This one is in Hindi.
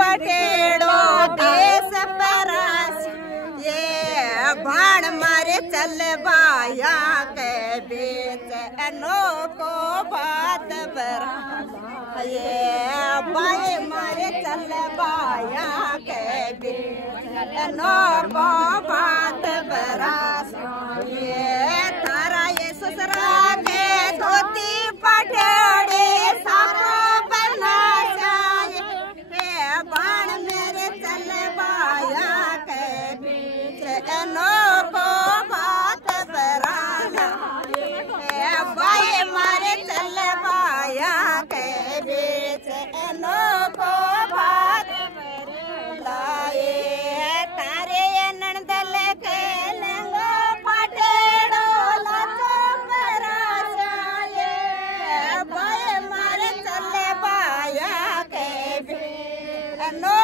पटेड़ो देश परास ये भाण मारे चल बाया के बीच अनोखो बात बरा ये भाई मारे चल बाया के बीच अनोखो बात बरा ये तारा ये ससुरा के धोती पटेड़े सारा बना बाण मेरे चल बाया के बीच अनोखो बात बराना बाई मारे चल बाया के बीच अनोखो बात लाए तारे नंदल के लंगो पटेड़ो लचो बरासाए बाई मारे चल बाया के बीच no